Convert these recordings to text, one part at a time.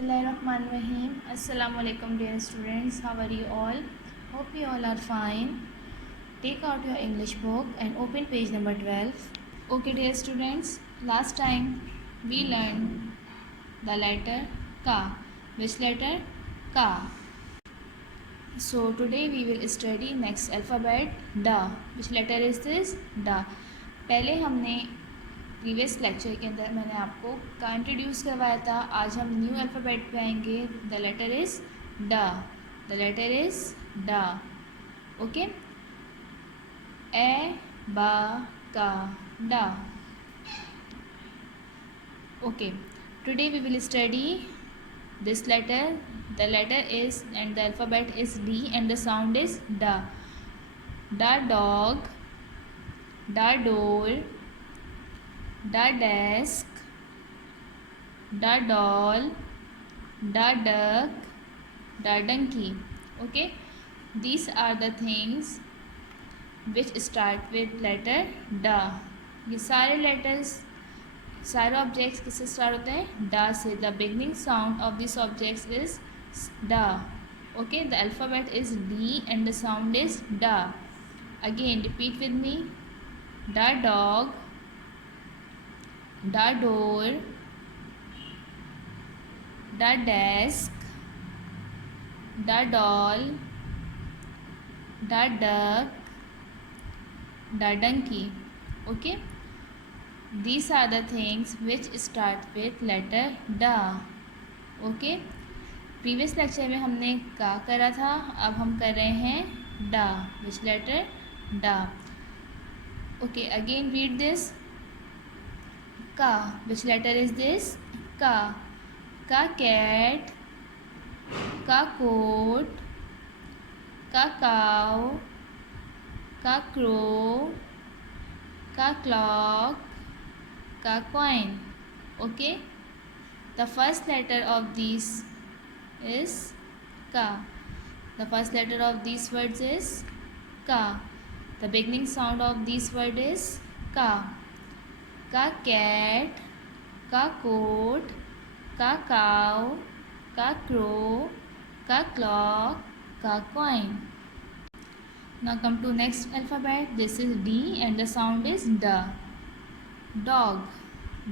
Bismillahirrahmanirrahim. Assalamualaikum dear students. How are you all? Hope you all are fine. Take out your English book and open page number 12. Okay dear students, last time we learned the letter Ka. Which letter? Ka. So today we will study next alphabet Da. Which letter is this? Da. पहले हमने previous lecture के अंदर मैंने आपको का introduce करवाया था. आज हम न्यू अल्फ़ाबेट पे आएंगे. द लेटर इज़ डा. द लेटर इज़ डा. ओके. ए बा का डा. Okay. Today we will study this letter. The letter is and the alphabet is D and the sound is da. Da dog, da door, da desk, da doll, da duck, da donkey. Okay, these are the things which start with letter da. ये सारे letters, सारे objects किससे start होते हैं? डा से. The beginning sound of this objects is डा. Okay. The alphabet is D and the sound is डा. Again repeat with me. डा डॉग, डा डोर, डा डेस्क, डा डॉल, डा डक, डा donkey. Okay. These are the things which start with letter da. Okay. Previous lecture में हमने का करा था, अब हम कर रहे हैं डा. विच लेटर? डा. ओके. Again read this. का. विच लेटर इज दिस? का. का कैट, का कोट, का काउ, का क्रो, का क्लॉक, का coin. Okay. The first letter of these is ka. The first letter of these words is ka. The beginning sound of this word is ka. Ka cat, ka coat, ka cow, ka crow, ka clock, ka coin. Now come to next alphabet. This is D and the sound is da. Dog,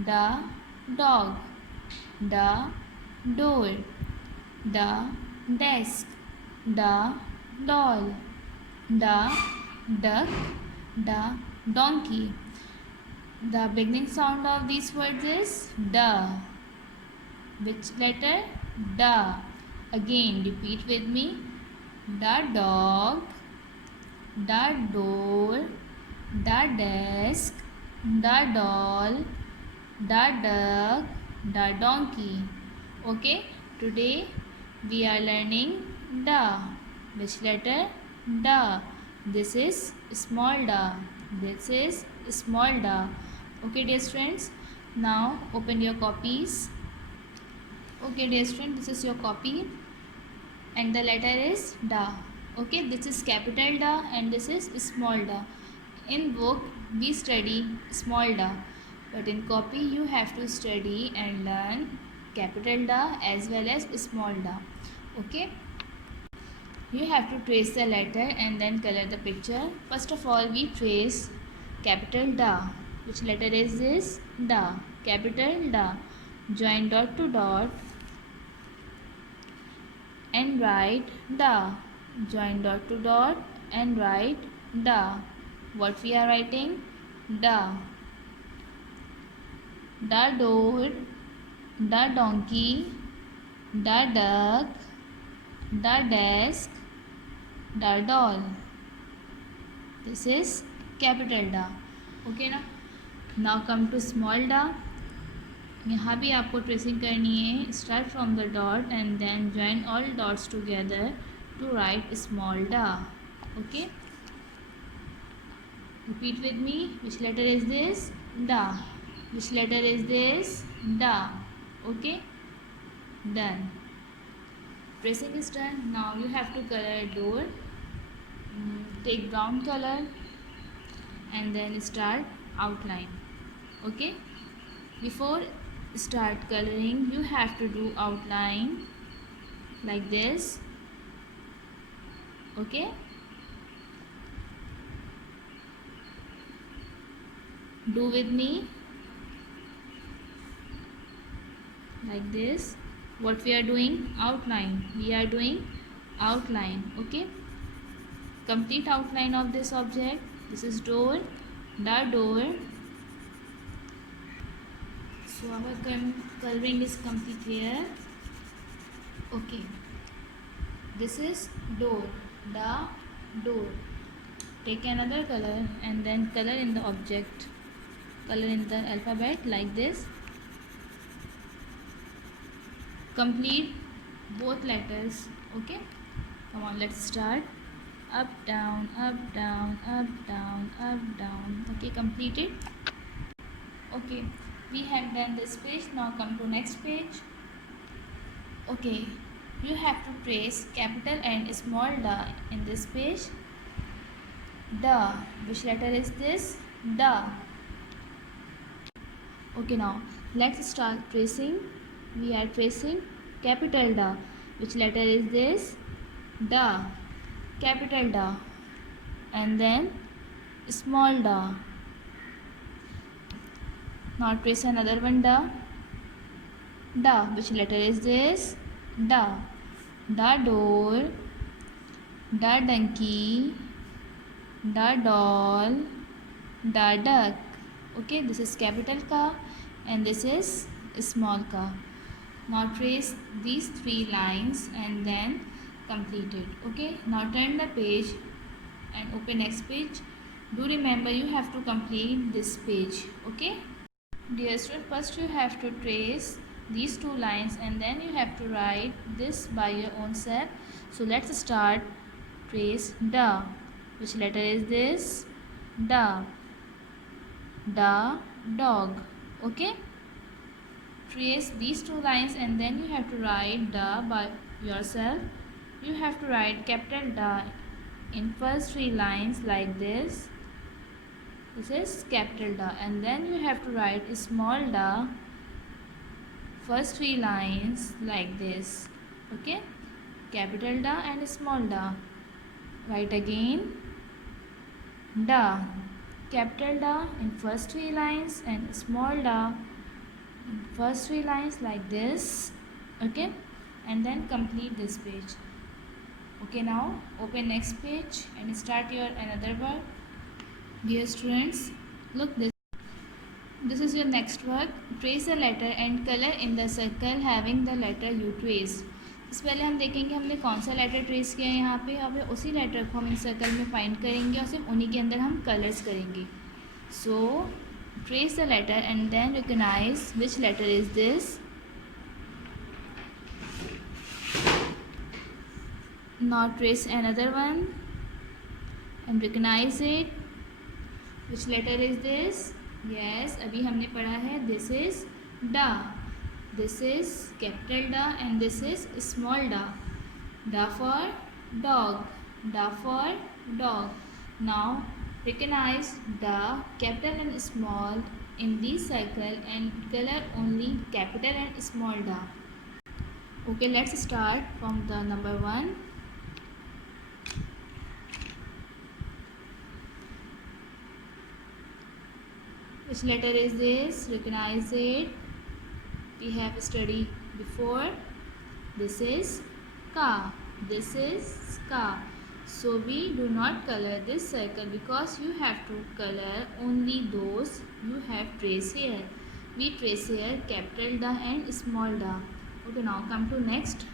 da dog, da door, da desk, da doll, da duck, da donkey. The beginning sound of these words is da. Which letter? Da. Again repeat with me. Da dog, da door, da desk, da doll, da duck, da donkey. Okay. Today we are learning da. Which letter? Da. This is small da. This is small da. Okay dear students. Now open your copies. Okay dear students, this is your copy and the letter is da. Okay. This is capital da and this is small da. In book we study small da, but in copy you have to study and learn capital da as well as small da. Okay. You have to trace the letter and then color the picture. First of all we trace capital da. Which letter is this? Da. Capital da. Join dot to dot and write da. Join dot to dot and write da. What we are writing? Da. Da door, da donkey, da duck, da desk, da doll. This is capital da. Okay ना. Now come to small da. यहाँ भी आपको tracing करनी है. Start from the dot and then join all dots together to write small da. Okay. Repeat with me. Which letter is this? Da. Which letter is this? Da. Okay. Done. Tracing is done. Now you have to color a door. Take brown color and then start outline. Okay. Before start coloring. You have to do outline like this. Okay, do with me like this. What we are doing? Outline. We are doing outline. Okay, complete outline of this object. This is door, the door. So our coloring is complete here. Okay, this is door, the door. Take another color and then color in the object, color in the alphabet like this. Complete both letters. Okay, come on, let's start. Up down, up down, up down, up down. Okay, complete it. Okay, we have done this page. Now come to next page. Okay, you have to trace capital and small the in this page. The, which letter is this? The. Okay, now let's start tracing. We are tracing capital the. Which letter is this? The. Capital the. And then small the. Now trace another one the. The. Which letter is this? The. The door. The donkey. The doll. The duck. Okay, this is capital ka and this is small ka. Now trace these three lines and then complete it. Okay, now turn the page and open next page. Do remember you have to complete this page. Okay, dear student, first you have to trace these two lines and then you have to write this by your own self. So let's start. Trace the. Which letter is this? The. The dog. Okay, trace these two lines and then you have to write the by yourself. You have to write capital the in first three lines like this. This is capital the, and then you have to write small the first three lines like this. Okay, capital the and small the. Write again the, capital the in first three lines and small the in first three lines like this. Okay, and then complete this page. Okay, now open next page and start your another work. Dear students, look this. This is your next work. Trace a letter and color in the circle having the letter you traced. इससे पहले हम देखेंगे हमने कौन सा letter trace किया है यहाँ पे. अब उसी लेटर को हम इस सर्कल में फाइंड करेंगे और सिर्फ उन्हीं के अंदर हम कलर्स करेंगे. So trace the letter and then recognise which letter is this. Now trace another one and recognize it. Which letter is this? Yes, अभी हमने पढ़ा है this is da. This is capital da and this is small da. Da for dog. Da for dog. Now recognize the capital and small in this circle and color only capital and small da. Okay, let's start from the number 1. Which letter is this? Recognize it. We have studied before. This is ka. This is ka. So we do not color this circle because you have to color only those you have traced here. We trace here capital da and small da. Okay, now come to next.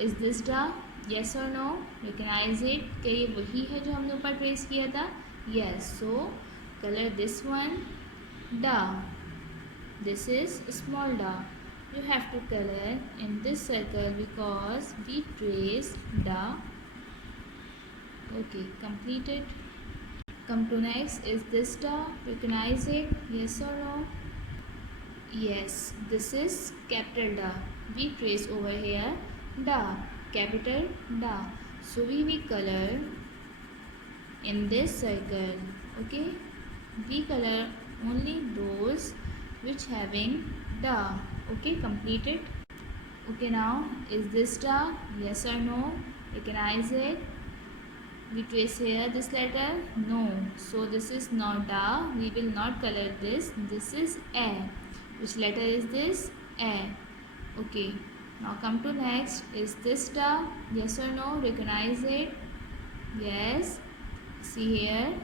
Is this da? Yes or no? Recognize it. क्या ये वही है जो हमने ऊपर trace किया था? Yes. So color this one da. This is small da. You have to color in this circle because we trace da. Okay, completed. Come to next. Is this da? Recognize it. Yes or no? Yes. This is capital da. We trace over here da. Capital da. So we will color in this circle. Okay. We color only those which having da. Okay, complete it. Okay, now is this da? Yes or no? Recognize it. We trace here this letter? No. So this is not da. We will not color this. This is a. Which letter is this? A. Okay. Now come to next. Is this da? Yes or no? Recognize it. Yes. See here.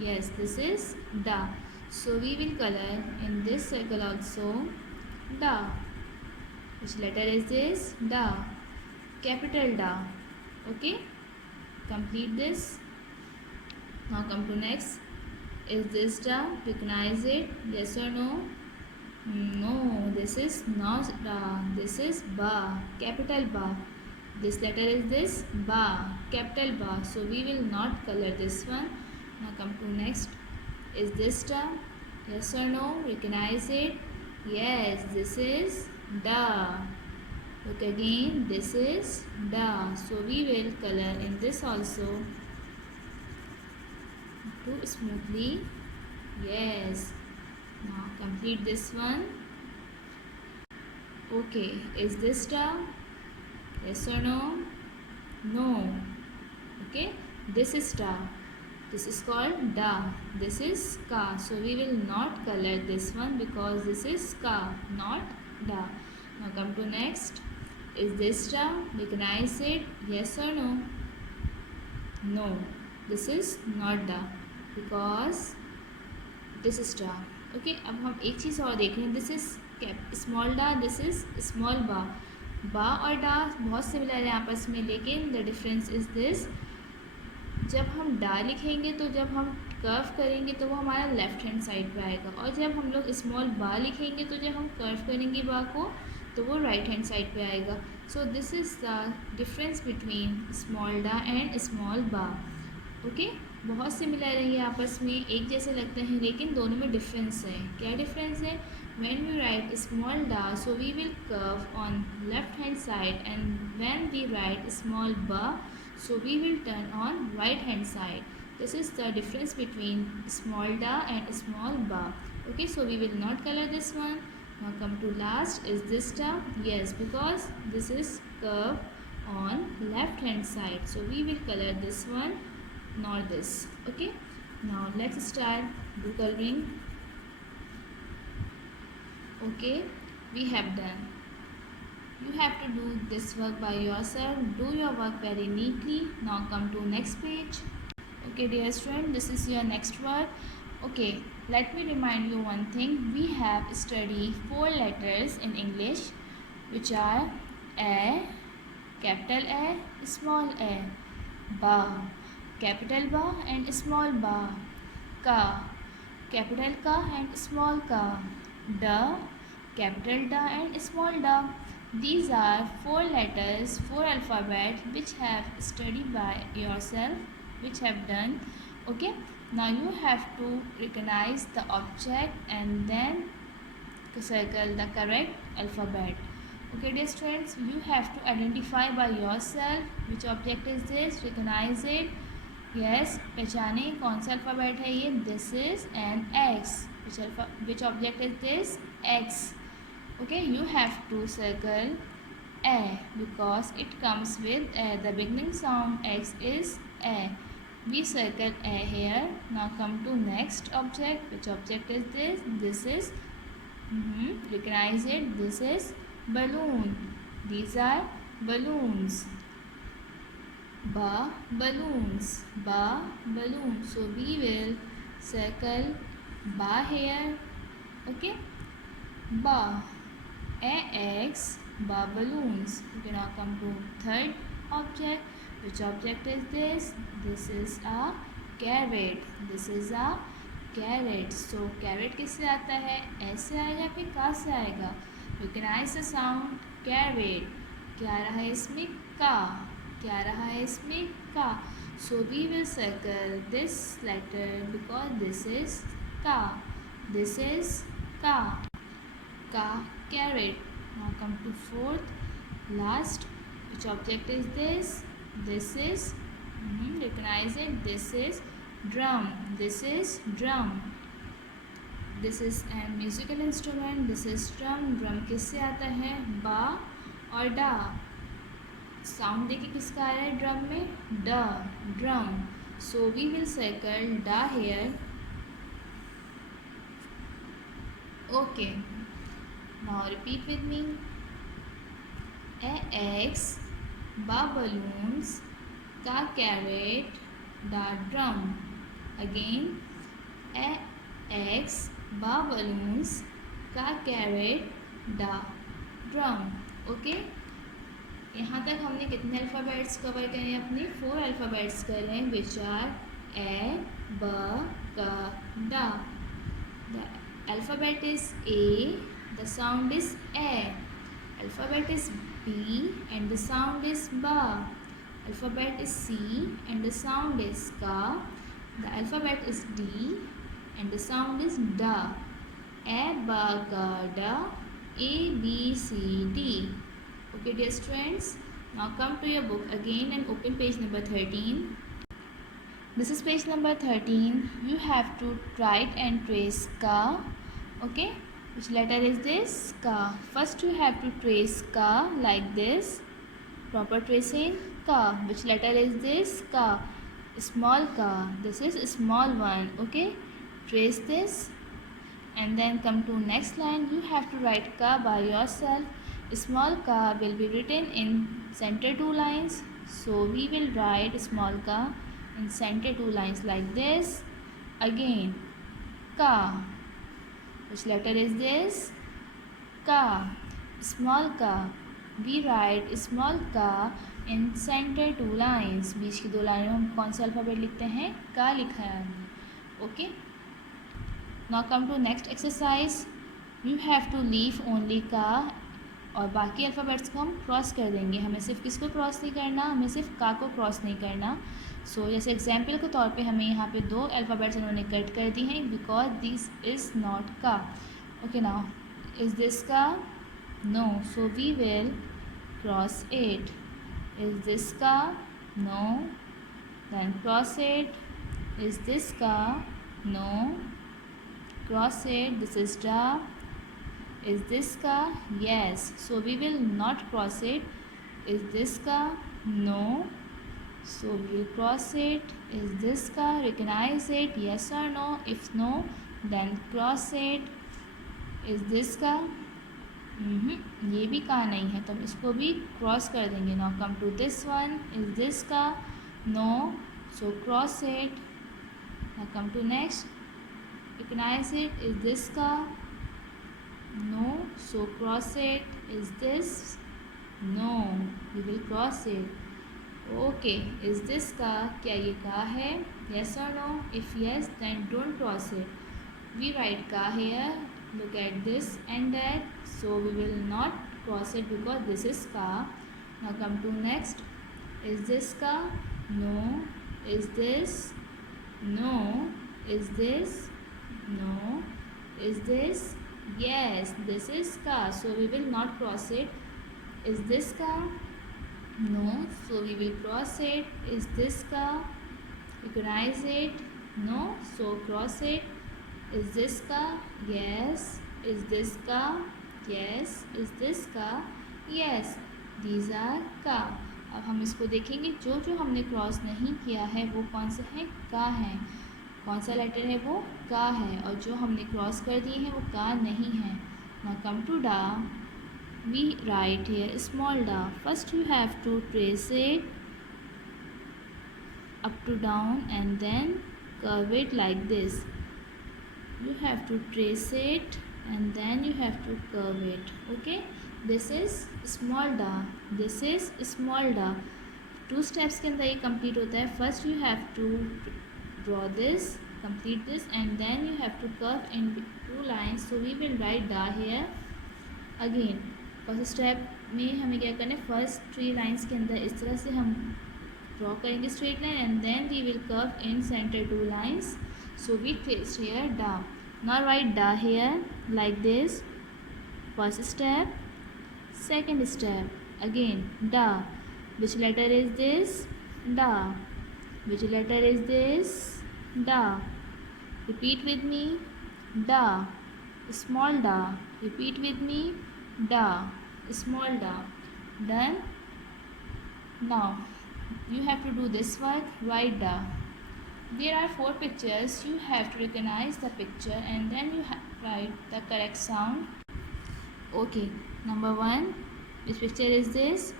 Yes, this is da. So we will color in this circle also da. Which letter is this? Da. Capital da. Okay. Complete this. Now come to next. Is this da? Recognize it. Yes or no? No. This is not da. This is ba. Capital ba. This letter is this ba. Capital ba. So we will not color this one. Now come to next. Is this da? Yes or no? Recognize it. Yes. This is da. Look again. This is da. So we will color in this also. Do smoothly. Yes. Now complete this one. Okay. Is this da? Yes or no? No. Okay. This is da. This is called da. This is ka. So we will not color this one because this is ka, not da. Now come to next. Is this da? Recognize it. Yes or no? No. This is not da because this is da. Okay. अब हम एक चीज़ और देख रहे हैं. This is small da. This is small ba. बा और डा बहुत सिमिलर है आपस में, लेकिन द डिफरेंस इज़ दिस. जब हम डा लिखेंगे तो जब हम कर्व करेंगे तो वो हमारा लेफ्ट हैंड साइड पे आएगा, और जब हम लोग स्मॉल बा लिखेंगे तो जब हम कर्व करेंगे बा को तो वो राइट हैंड साइड पे आएगा. So this is the difference between small डा एंड स्मॉल बा. ओके. बहुत सिमिलर है ये आपस में, एक जैसे लगते हैं, लेकिन दोनों में डिफरेंस है. क्या डिफरेंस है? When we write small da, so we will curve on left hand side, and when we write small ba, so we will turn on right hand side. This is the difference between small da and small ba. Okay, so we will not color this one. Now come to last. Is this da? Yes, because this is curve on left hand side, so we will color this one, not this. Okay, now let's start do coloring. Okay, we have done. You have to do this work by yourself. Do your work very neatly. Now come to next page. Okay, dear student, this is your next work. Okay, let me remind you one thing. We have studied 4 letters in English, which are A, capital A, small a, ba, capital ba and small ba, ka, capital ka and small ka, da, capital da and small da. These are 4 letters, 4 alphabet which have studied by yourself, which have done. Okay, now you have to recognize the object and then circle the correct alphabet. Okay, dear students, you have to identify by yourself which object is this. Recognize it. Yes, पहचाने कौन सा alphabet है ये. This is an X. Which object is this? X. Okay, you have to circle A because it comes with A. The beginning sound X is A. We circle A here. Now come to next object. Which object is this? This is recognize it. This is balloon. These are balloons. Ba, balloons. Ba, balloon. So we will circle ba here. Okay, ba, AX, ba balloons. Okay, now come to third object. Which object is this? This is a carrot. This is a carrot. So carrot किससे आता है? ऐसे आएगा फिर का से आएगा? Recognize the sound carrot. क्या रहा है इसमें? का. क्या रहा है इसमें? का. So we will circle this letter because this is ka. This is ka. Ka, carrot. Now come to fourth, last. Which object is this? This is recognize it. This is drum. This is drum. This is an musical instrument, this is drum. Drum किससे आता है? बा और डा। Sound देखिए किसका आ रहा है ड्रम में? ड, drum. So we will circle डा here. Okay, now repeat with me. A axe, बा balloons, का carrot, da drum. Again, a x, ba balloons, का carrot, da drum. ओके, यहाँ तक हमने कितने अल्फ़ाबेट्स कवर करे हैं? अपने 4 अल्फ़ाबेट्स कर रहे हैं, विच आर ए, ब, क, ड। The alphabet is a, the sound is a. Alphabet is B and the sound is ba. Alphabet is C and the sound is ka. The alphabet is D and the sound is da. A, ba, ka, da. A, B, C, D. Okay, dear students. Now come to your book again and open page number 13. This is page number 13. You have to write and trace ka. Okay. Which letter is this? Ka. First you have to trace ka like this. Proper tracing ka. Which letter is this? Ka. Small ka. This is small one. Okay. Trace this. And then come to next line. You have to write ka by yourself. Small ka will be written in center 2 lines. So we will write small ka in center 2 lines like this. Again. Ka. Which letter is this? Ka. Small ka. We write small ka in center 2 lines. बीच की 2 लाइनों में हम कौन सा alphabet लिखते हैं? का लिखा है हमने. Okay, now come to next exercise. You have to leave only का, और बाकी अल्फ़ाबेट्स को हम क्रॉस कर देंगे. हमें सिर्फ किसको क्रॉस नहीं करना? हमें सिर्फ का को क्रॉस नहीं करना. सो जैसे एग्जाम्पल के तौर पे हमें यहाँ पे 2 अल्फ़ाबेट्स इन्होंने कट कर दी हैं, बिकॉज दिस इज़ नॉट का. ओके, नाउ इज़ दिस का? No. So we will cross it. Is this का? No. Then cross it. Is this का? No. Cross it. This is डा. Is this ka? Yes. So we will not cross it. Is this ka? No. So we will cross it. Is this ka? Recognize it. Yes or no? If no, then cross it. Is this ka? ये भी का नहीं है, तो हम इसको भी cross कर देंगे. Now come to this one. Is this ka? No. So cross it. Now come to next. Recognize it. Is this ka? No. So cross it. Is this? No. We will cross it. Okay. Is this ka? क्या ये का है? Yes or no? If yes, then don't cross it. We write ka here. Look at this and that. So we will not cross it because this is ka. Now come to next. Is this ka? No. Is this? No. Is this? No. Is this? Yes, this is ka. So we will not cross it. Is this ka? No. So we will cross it. Is this ka? Recognize it. No. So cross it. Is this ka? Yes. Is this ka? Yes. Is this ka? Yes. These are ka. अब हम इसको देखेंगे, जो जो हमने cross नहीं किया है वो कौन सा है? का है. कौन सा लेटर है? वो का है. और जो हमने क्रॉस कर दिए हैं वो का नहीं है. नाउ कम टू डा. वी राइट हियर स्मॉल डा. First you have to trace it up to down and then curve it like this. You have to trace it and then you have to curve it. Okay, this is small डा. This is small डा. 2 steps के अंदर ये complete होता है. First you have to draw this, complete this, and then you have to curve in 2 lines. So we will write da here. Again, first step में हमें क्या करना है? फर्स्ट 3 लाइन्स के अंदर इस तरह से हम ड्रॉ करेंगे straight line, and then we will curve in center 2 lines. So we trace here da. Now write da here like this. First step, second step. Again da. Which letter is this? Da. Which letter is this? Da. Repeat with me. Da, small da. Repeat with me. Da, small da. Done. Now you have to do this work. Write da. There are 4 pictures. You have to recognize the picture and then you write the correct sound. Okay. Number 1. Which picture is this?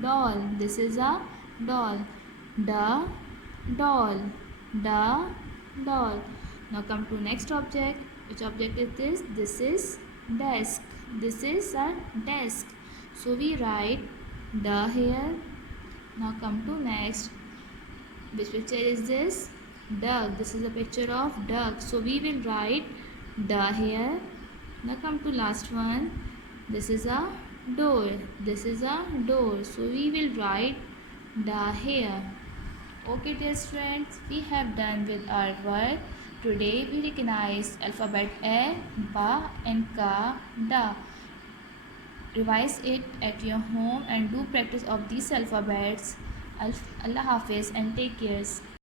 Doll. This is a doll. Da, doll. Da, doll. Now come to next object. Which object is this? This is desk. This is a desk. So we write the here. Now come to next. Which picture is this? Duck. This is a picture of duck. So we will write the here. Now come to last one. This is a door. This is a door. So we will write the here. Okay dear students, we have done with our work. Today we recognize alphabet A, Ba and Ka, Da. Revise it at your home and do practice of these alphabets. Allah Hafiz and take care.